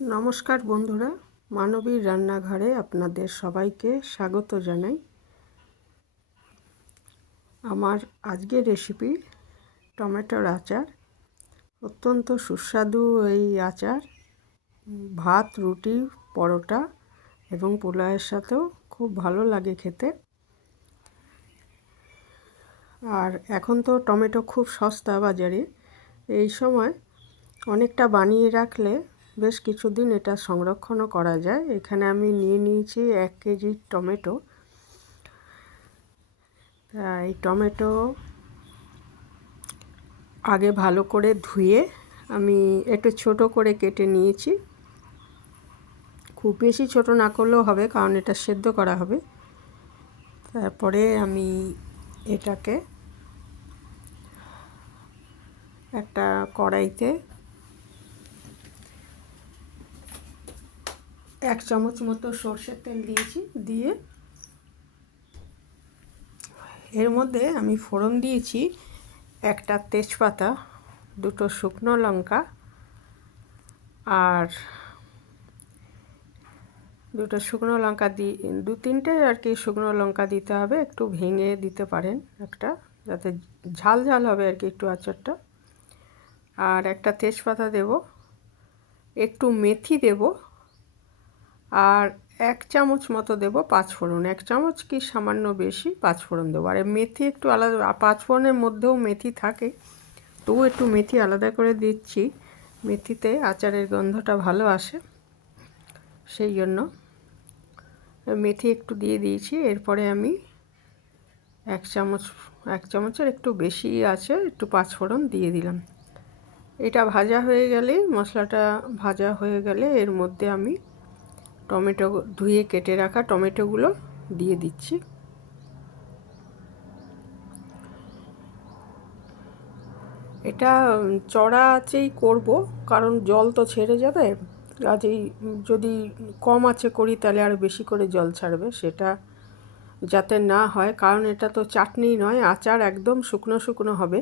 নমস্কার বন্ধুরা, মানবীর রান্নাঘরে আপনাদের সবাইকে স্বাগত জানাই। আমার আজকের রেসিপি টমেটোর আচার। অত্যন্ত সুস্বাদু এই আচার ভাত, রুটি, পরোটা এবং পোলাওয়ের সাথেও খুব ভালো লাগে খেতে। আর এখন তো টমেটো খুব সস্তা বাজারে। এই সময় অনেকটা বানিয়ে রাখলে বেশ কিছুদিন এটা সংরক্ষণও করা যায়। এখানে আমি নিয়ে নিয়েছি 1 কেজি টমেটো। এই টমেটো আগে ভালো করে ধুয়ে আমি একটু ছোট করে কেটে নিয়েছি। খুব বেশি ছোট না করলেও হবে, কারণ এটা সেদ্ধ করা হবে। তারপরে আমি এটাকে একটা কড়াইতে 1 চামচ মতো সর্ষের তেল দিয়েছি। দিয়ে এর মধ্যে আমি ফোড়ন দিয়েছি একটা তেজপাতা, 2টো শুকনো লঙ্কা আর 2টো শুকনো লঙ্কা 2-3টে আর কি শুকনো লঙ্কা দিতে হবে। একটু ভেঙে দিতে পারেন একটা, যাতে ঝাল ঝাল হবে আর কি একটু আচারটা। আর একটা তেজপাতা দেব, একটু মেথি দেব, আর 1 চামচ মতো দেব পাঁচফোড়ন। 1 চামচ কি সামান্য বেশি পাঁচফোড়ন দেবো। আর মেথি একটু আলাদা, পাঁচফোড়নের মধ্যেও মেথি থাকে, তবু একটু মেথি আলাদা করে দিচ্ছি। মেথিতে আচারের গন্ধটা ভালো আসে, সেই জন্য মেথি একটু দিয়ে দিয়েছি। এরপরে আমি 1 চামচের একটু বেশি আছে একটু পাঁচফোড়ন দিয়ে দিলাম। এটা ভাজা হয়ে গেলে, মশলাটা ভাজা হয়ে গেলে এর মধ্যে আমি টমেটো ধুয়ে কেটে রাখা টমেটোগুলো দিয়ে দিচ্ছি। এটা চড়া আঁচেই করব, কারণ জল তো ছেড়ে যাবে। কাজেই যদি কম আঁচে করি তাহলে আরও বেশি করে জল ছাড়বে, সেটা যাতে না হয়। কারণ এটা তো চাটনি নয়, আচার একদম শুকনো শুকনো হবে।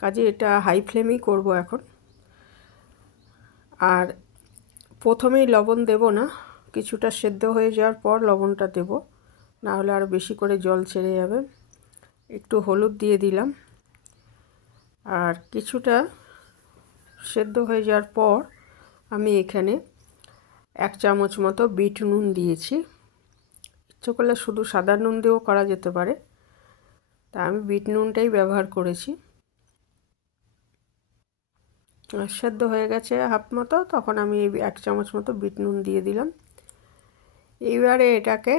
কাজে এটা হাই ফ্লেমেই করব এখন। আর প্রথমেই লবণ দেব না, কিছুটা সেদ্ধ হয়ে যাওয়ার পর লবণটা দেব, না হলে আরও বেশি করে জল ছেড়ে যাবে। একটু হলুদ দিয়ে দিলাম। আর কিছুটা সেদ্ধ হয়ে যাওয়ার পর আমি এখানে 1 চামচ মতো বিট নুন দিয়েছি। ইচ্ছে করলে শুধু সাদা নুন দিয়েও করা যেতে পারে, তা আমি বিট নুনটাই ব্যবহার করেছি। সেদ্ধ হয়ে গেছে হাফ মতো, তখন আমি 1 চামচ মতো বিট নুন দিয়ে দিলাম। এইবারে এটাকে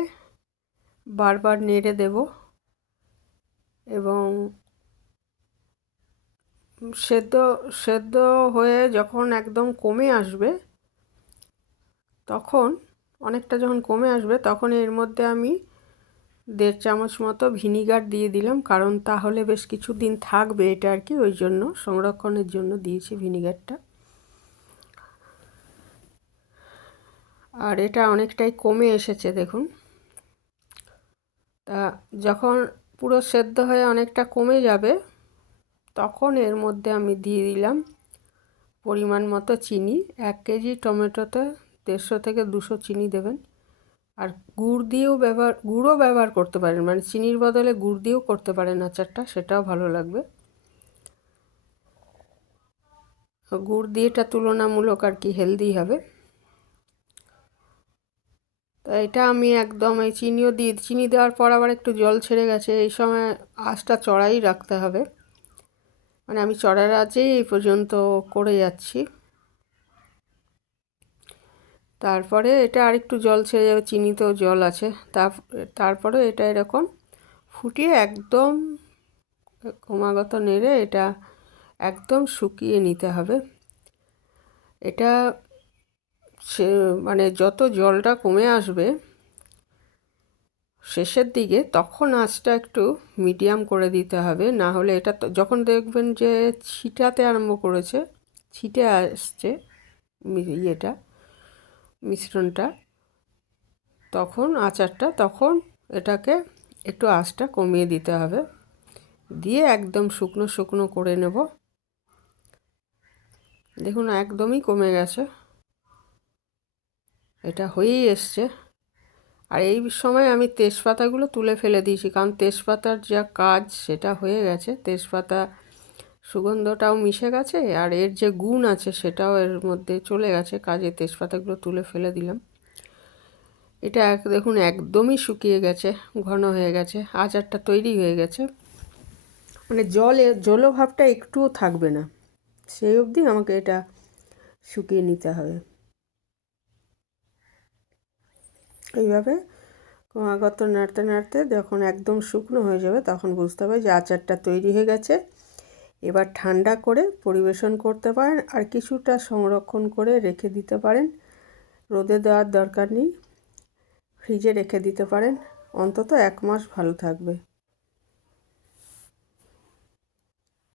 বারবার নেড়ে দেব এবং সেদ্ধ হয়ে যখন একদম কমে আসবে, তখন অনেকটা যখন কমে আসবে তখন এর মধ্যে আমি 1.5 চামচ মতো ভিনিগার দিয়ে দিলাম, কারণ তাহলে বেশ কিছুদিন থাকবে এটা আর কি, ওই জন্য সংরক্ষণের জন্য দিয়েছি ভিনিগারটা। আর এটা অনেকটাই কমে এসেছে দেখুন। তা যখন পুরো সেদ্ধ হয়ে অনেকটা কমে যাবে, তখন এর মধ্যে আমি দিয়ে দিলাম পরিমাণ মতো চিনি। 1 কেজি টমেটোতে 150 থেকে 200 চিনি দেবেন। আর গুড়ও ব্যবহার করতে পারেন, মানে চিনির বদলে গুড় দিয়েও করতে পারেন আচারটা, সেটাও ভালো লাগবে। গুড় দিয়ে এটা তুলনামূলক আর কি হেলদি হবে। তো এটা আমি একদম এই চিনি দেওয়ার পর আবার একটু জল ছেড়ে গেছে, এই সময় আঁচটা চড়াই রাখতে হবে। মানে আমি চড়ার আঁচেই এই পর্যন্ত করে যাচ্ছি। তারপরে এটা আরেকটু জল ছেড়ে যাবে, চিনিতেও জল আছে। তারপরে এটা এরকম ফুটিয়ে একদম ক্রমাগত নেড়ে এটা একদম শুকিয়ে নিতে হবে। এটা মানে যত জলটা কমে আসবে শেষের দিকে, তখন আঁচটা একটু মিডিয়াম করে দিতে হবে, না হলে এটা যখন দেখবেন যে ছিটাতে আরম্ভ করেছে, ছিটে আসছে মিশ্রণটা, তখন তখন এটাকে একটু আঁচটা কমিয়ে দিতে হবে, দিয়ে একদম শুকনো শুকনো করে নেব। দেখুন একদমই কমে গেছে। এটা হয়েই এসছে। আর এই সময় আমি তেজপাতাগুলো তুলে ফেলে দিয়েছি, কারণ তেজপাতার যা কাজ সেটা হয়ে গেছে। তেজপাতা সুগন্ধটাও মিশে গেছে, আর এর যে গুণ আছে সেটাও এর মধ্যে চলে গেছে, কাজে তেজপাতাগুলো তুলে ফেলে দিলাম। এটা দেখুন একদমই শুকিয়ে গেছে, ঘন হয়ে গেছে, আচারটা তৈরি হয়ে গেছে। মানে জল ভাবটা একটুও থাকবে না, সেই অবধি আমাকে এটা শুকিয়ে নিতে হবে। এইভাবে ক্রমাগত নাড়তে নাড়তে যখন একদম শুকনো হয়ে যাবে তখন বুঝতে হবে যে আচারটা তৈরি হয়ে গেছে। এবার ঠান্ডা করে পরিবেশন করতে পারেন, আর কিছুটা সংরক্ষণ করে রেখে দিতে পারেন। রোদে দেওয়ার দরকার নেই, ফ্রিজে রেখে দিতে পারেন, অন্তত 1 মাস ভালো থাকবে।